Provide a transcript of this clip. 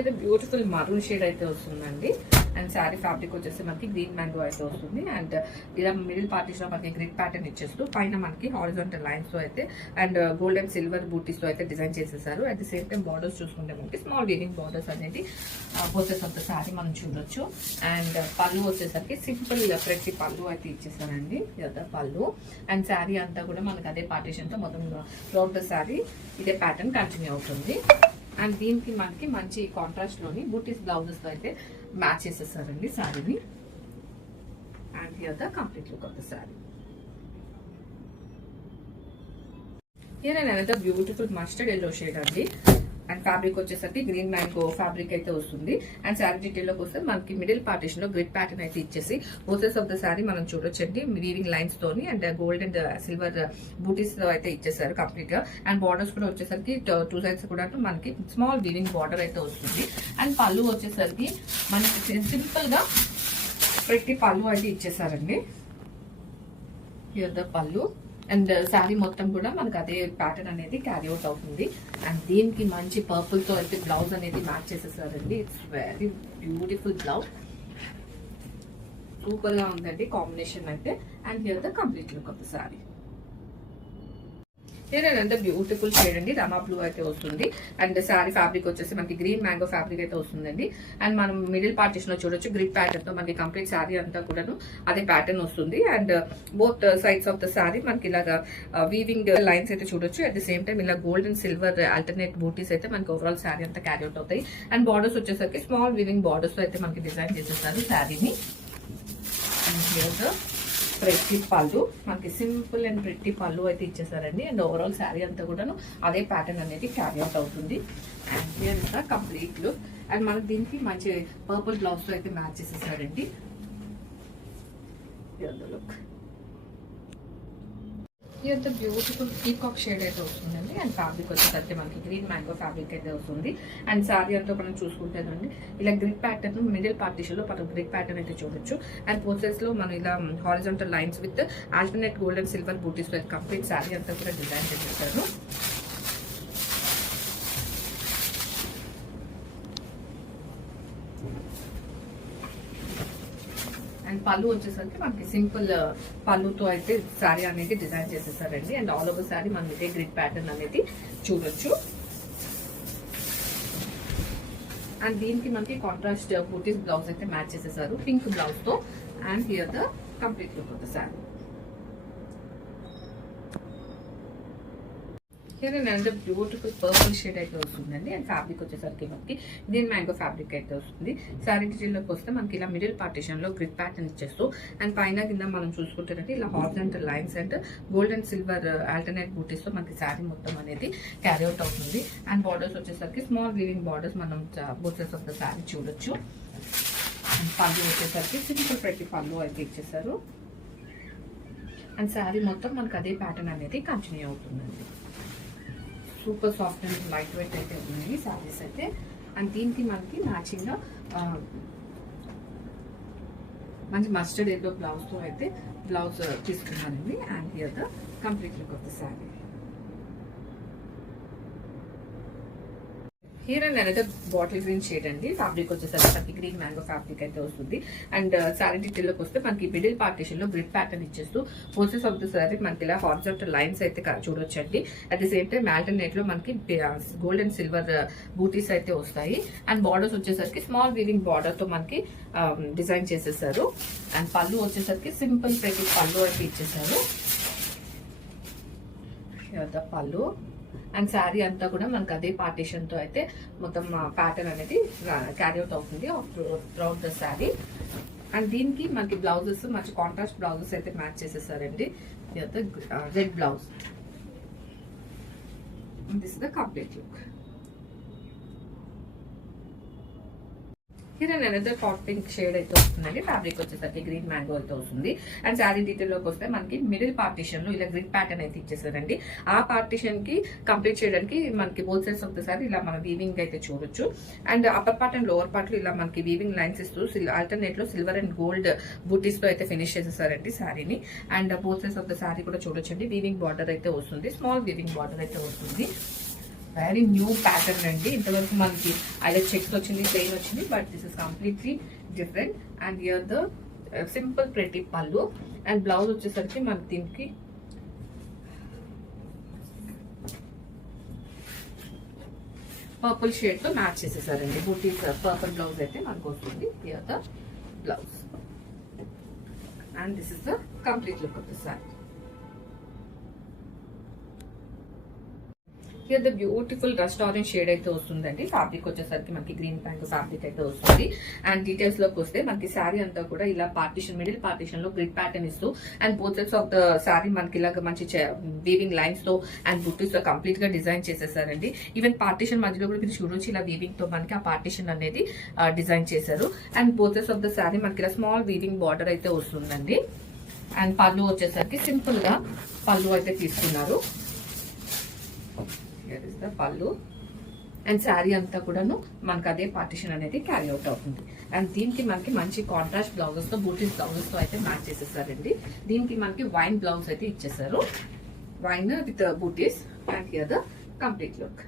అయితే beautiful maroon shade అయితే వస్తుందండి. అండ్ శారీ ఫ్యాబ్రిక్ వచ్చేసి మనకి గ్రీన్ మ్యాంగో అయితే వస్తుంది. అండ్ ఇలా మిడిల్ పార్టీస్ లో మనకి గ్రిడ్ ప్యాటర్న్ ఇచ్చేస్తూ పైన మనకి హారిజాంటల్ లైన్స్ తో అయితే and gold and silver buttis తో అయితే డిజైన్ చేసేసారు. At the same time borders చూసుకుంటే మనకి స్మాల్ వీవింగ్ బార్డర్స్ అనేది పోసెస్ ఆఫ్ ద శారీ మనం చూడొచ్చు. అండ్ పళ్ళు వచ్చేసరికి సింపుల్ ప్రతి పళ్ళు అయితే ఇచ్చేసారండి. ఇదే పళ్ళు. అండ్ శారీ అంతా కూడా మనకి అదే పార్టీషన్ తో మొత్తం త్రూఅవుట్ ద శారీ ఇదే ప్యాటర్న్ కంటిన్యూ అవుతుంది. అండ్ దీనికి మనకి మంచి కాంట్రాస్ట్ లోని బూటీస్ బ్లౌజెస్ తో అయితే మ్యాచ్ చేసేసారండి శారీని. And here the complete look of the sari. Here another beautiful mustard yellow shade అండి. అండ్ ఫ్యాబ్రిక్ వచ్చేసరికి గ్రీన్ మ్యాంగో ఫ్యాబ్రిక్ అయితే వస్తుంది. అండ్ శారీ డీటెయిల్ లోకి వస్తే మనకి మిడిల్ పార్టీషన్ లో గ్రిడ్ ప్యాటర్న్ అయితే ఇచ్చేసి పోసెస్ ఆఫ్ ద శారీ మనం చూడొచ్చండి వీవింగ్ లైన్స్ తోని and gold and silver buttis తో అయితే ఇచ్చేసారు కంప్లీట్ గా. అండ్ బార్డర్స్ కూడా వచ్చేసరికి టూ సైడ్స్ కూడా మనకి స్మాల్ వీవింగ్ బార్డర్ అయితే వస్తుంది. అండ్ పళ్ళు వచ్చేసరికి మనకి సింపుల్ గా ప్రతి పళ్ళు అయితే ఇచ్చేసారండి. హియర్ ద పళ్ళు. అండ్ శారీ మొత్తం కూడా మనకు అదే ప్యాటర్న్ అనేది క్యారీ అవుట్ అవుతుంది. అండ్ దీనికి మంచి పర్పుల్ తో అయితే బ్లౌజ్ అనేది మ్యాచ్ చేసేసారండి. It's very beautiful blouse. Super గా ఉందండి కాంబినేషన్ అయితే. And here the complete look of the sari. అంతా బ్యూటిఫుల్ షేడ్ అండి. రమా బ్లూ అయితే వస్తుంది. అండ్ శారీ ఫ్యాబ్రిక్ వచ్చేసి మనకి గ్రీన్ మ్యాంగో ఫ్యాబ్రిక్ అయితే వస్తుందండి. అండ్ మనం మిడిల్ పార్టీషన్ లో చూడొచ్చు గ్రిడ్ ప్యాటర్న్ తో మనకి కంప్లీట్ శారీ అంతా కూడాను అదే ప్యాటర్న్ వస్తుంది. And both sides of the sari మనకి ఇలాగా వీవింగ్ లైన్స్ అయితే చూడొచ్చు. అట్ ది సేమ్ టైం ఇలా గోల్డ్ అండ్ సిల్వర్ ఆల్టర్నేట్ బూటీస్ అయితే మనకి ఓవరాల్ శారీ అంతా క్యారీ అవుట్ అవుతాయి. అండ్ బార్డర్స్ వచ్చేసరికి స్మాల్ వీవింగ్ బార్డర్స్ తో అయితే మనకి డిజైన్ చేసేసారు శారీని. ప్రెట్టి పళ్ళు మనకి సింపుల్ అండ్ ప్రెట్టి పళ్ళు అయితే ఇచ్చేసారండి. అండ్ ఓవరాల్ శారీ అంతా కూడాను అదే ప్యాటర్న్ అనేది క్యారీ అవుట్ అవుతుంది. And here is the complete look. And మనకి దీనికి మంచి పర్పుల్ బ్లౌజ్ తో అయితే మ్యాచ్ చేసేసారండి. Here the look. Here the beautiful peacock shade అయితే వస్తుందండి. అండ్ ఫ్యాబ్రిక్ వచ్చేసరికి మనకి గ్రీన్ మ్యాంగో ఫ్యాబ్రిక్ అయితే వస్తుంది. అండ్ శారీ అంతా మనం చూసుకుంటేనండి ఇలా గ్రిడ్ ప్యాటర్న్ మిడిల్ పార్టీషన్ లో మనం గ్రిడ్ ప్యాటర్న్ అయితే చూడొచ్చు. అండ్ పోసెస్ లో మనం ఇలా horizontal lines with alternate gold and silver buttis తో కంప్లీట్ శారీ అంతా కూడా డిజైన్ చేసేసారు. అండ్ పళ్ళు వచ్చేసరికి మనకి సింపుల్ పళ్ళుతో అయితే శారీ అనేది డిజైన్ చేసేసారండి. అండ్ ఆల్ ఓవర్ శారీ మనం ఇదే గ్రిడ్ ప్యాటర్న్ అనేది చూడొచ్చు. అండ్ దీనికి మనకి కాంట్రాస్ట్ బూటీస్ బ్లౌజ్ అయితే మ్యాచ్ చేసేసారు పింక్ బ్లౌజ్ తో. And here the complete look of the sari. And beautiful purple shade అయితే వస్తుందండి. అండ్ ఫ్యాబ్రిక్ వచ్చేసరికి మనకి గ్రీన్ మ్యాంగో ఫ్యాబ్రిక్ అయితే వస్తుంది. శారీ డీటెయిల్లోకి వస్తే మనకి ఇలా మిడిల్ పార్టీషన్ లో గ్రిడ్ ప్యాటర్న్ ఇచ్చేస్తూ అండ్ పైన కింద మనం చూసుకుంటే ఇలా horizontal lines and gold and silver alternate buttis తో మనకి శారీ మొత్తం అనేది క్యారీ అవుట్ అవుతుంది. అండ్ బార్డర్స్ వచ్చేసరికి స్మాల్ వీవింగ్ బార్డర్స్ మనం బోత్ ఆఫ్ ద శారీ చూడొచ్చు. అండ్ పళ్ళు వచ్చేసరికి సింపుల్ ప్రతి పళ్ళు అయితే ఇచ్చేసారు. అండ్ శారీ మొత్తం మనకి అదే ప్యాటర్న్ అనేది కంటిన్యూ అవుతుందండి. Super soft and light weight అయితే ఉన్నాయి శారీస్ అయితే. అండ్ దీనికి మనకి మ్యాచింగ్ గా మంచి మస్టర్డ్ ఎల్లో బ్లౌజ్ తో అయితే బ్లౌజ్ తీసుకున్నానండి. And here the complete look of the sari. Here and another bottle green shade అండి. ఫ్యాబ్రిక్ వచ్చేసరికి గ్రీన్ మ్యాంగో ఫ్యాబ్రిక్ అయితే వస్తుంది. అండ్ శారీ డీటెయిల్ లోకి వస్తే మనకి మిడిల్ పార్టీషన్ లో గ్రిడ్ ప్యాటర్న్ ఇచ్చేస్తూ పోసెస్ ఆఫ్ ద శారీ మనకి ఇలా హారిజాంటల్ లైన్స్ అయితే చూడొచ్చండి. At the same time alternate లో మనకి గోల్డ్ అండ్ సిల్వర్ బూటీస్ అయితే వస్తాయి. అండ్ బార్డర్స్ వచ్చేసరికి స్మాల్ వీవింగ్ బార్డర్ తో మనకి డిజైన్ చేసేసారు. అండ్ పళ్ళు వచ్చేసరికి సింపుల్ ప్రతి పళ్ళు అయితే ఇచ్చేసారు. పళ్ళు. అండ్ శారీ అంతా కూడా మనకి అదే పార్టీషన్ తో అయితే మొత్తం ప్యాటర్న్ అనేది క్యారీ అవుట్ అవుతుంది త్రూఅవుట్ ద శారీ. అండ్ దీనికి మనకి బ్లౌజెస్ మంచి కాంట్రాస్ట్ బ్లౌజెస్ అయితే మ్యాచ్ చేసేసారండి. Red blouse. This is the complete look. Here and another hot pink shade అయితే వస్తుందండి. ఫ్యాబ్రిక్ వచ్చేసరికి గ్రీన్ మ్యాంగో అయితే వస్తుంది. అండ్ శారీ డీటెయిల్ లోకి వస్తే మనకి మిడిల్ పార్టీషన్ లో ఇలా గ్రిడ్ ప్యాటర్న్ అయితే ఇచ్చేసారండి. ఆ పార్టీషన్ కి కంప్లీట్ చేయడానికి మనకి both sides of the sari ఇలా మన వీవింగ్ అయితే చూడొచ్చు. And upper part and lower part లో ఇలా మనకి వీవింగ్ లైన్స్ ఇస్తూ ఆల్టర్నేట్ లో సిల్వర్ అండ్ గోల్డ్ బూటీస్ తో అయితే ఫినిష్ చేసేసారండి శారీని. And both sides of the sari కూడా చూడొచ్చండి వీవింగ్ బార్డర్ అయితే వస్తుంది. స్మాల్ వీవింగ్ బార్డర్ అయితే వస్తుంది. వెరీ న్యూ ప్యాటర్న్ అండి. ఇంతవరకు మనకి అదే చెక్స్ వచ్చింది, ప్లెయిన్ వచ్చింది, but this is completely different. And here the simple pretty పళ్ళు. అండ్ బ్లౌజ్ వచ్చేసరికి మనకి దీనికి పర్పుల్ షేడ్ తో మ్యాచ్ చేసేసారండి. బూటీస్ పర్పుల్ బ్లౌజ్ అయితే మనకు వస్తుంది. Here the blouse and this is the complete look of the sorry. Here the beautiful rust orange shade అయితే వస్తుందండి. ఫ్యాబ్రిక్ వచ్చేసరికి మనకి గ్రీన్ ప్యాంక్ ఫ్యాబ్రిక్ అయితే వస్తుంది. అండ్ డీటెయిల్స్ లోకి వస్తే మనకి శారీ అంతా కూడా ఇలా పార్టీషన్, మిడిల్ పార్టీషన్ లో గ్రిడ్ ప్యాటర్న్ ఇస్తూ and both sides of the sari మనకి ఇలాగ మంచి వీవింగ్ లైన్స్ తో అండ్ బుట్టీస్ తో కంప్లీట్ గా డిజైన్ చేసేసారండి. ఈవెన్ పార్టీషన్ మధ్యలో కూడా మీరు చూడొచ్చు, ఇలా వీవింగ్ తో మనకి ఆ పార్టీషన్ అనేది డిజైన్ చేశారు. And both sides of the sari మనకి ఇలా స్మాల్ వీవింగ్ బార్డర్ అయితే వస్తుందండి. అండ్ పళ్ళు వచ్చేసరికి సింపుల్ గా పళ్ళు అయితే తీసుకున్నారు. పళ్ళు అండ్ శారీ అంతా కూడాను మనకు అదే పార్టిషన్ అనేది క్యారీ అవుట్ అవుతుంది. అండ్ దీనికి మనకి మంచి కాంట్రాస్ట్ బ్లౌజెస్ తో, బూటీస్ బ్లౌజెస్ తో అయితే మ్యాచ్ చేసేసారండి. దీనికి మనకి వైన్ బ్లౌజ్ అయితే ఇచ్చేసారు, wine with booties. And here the complete look.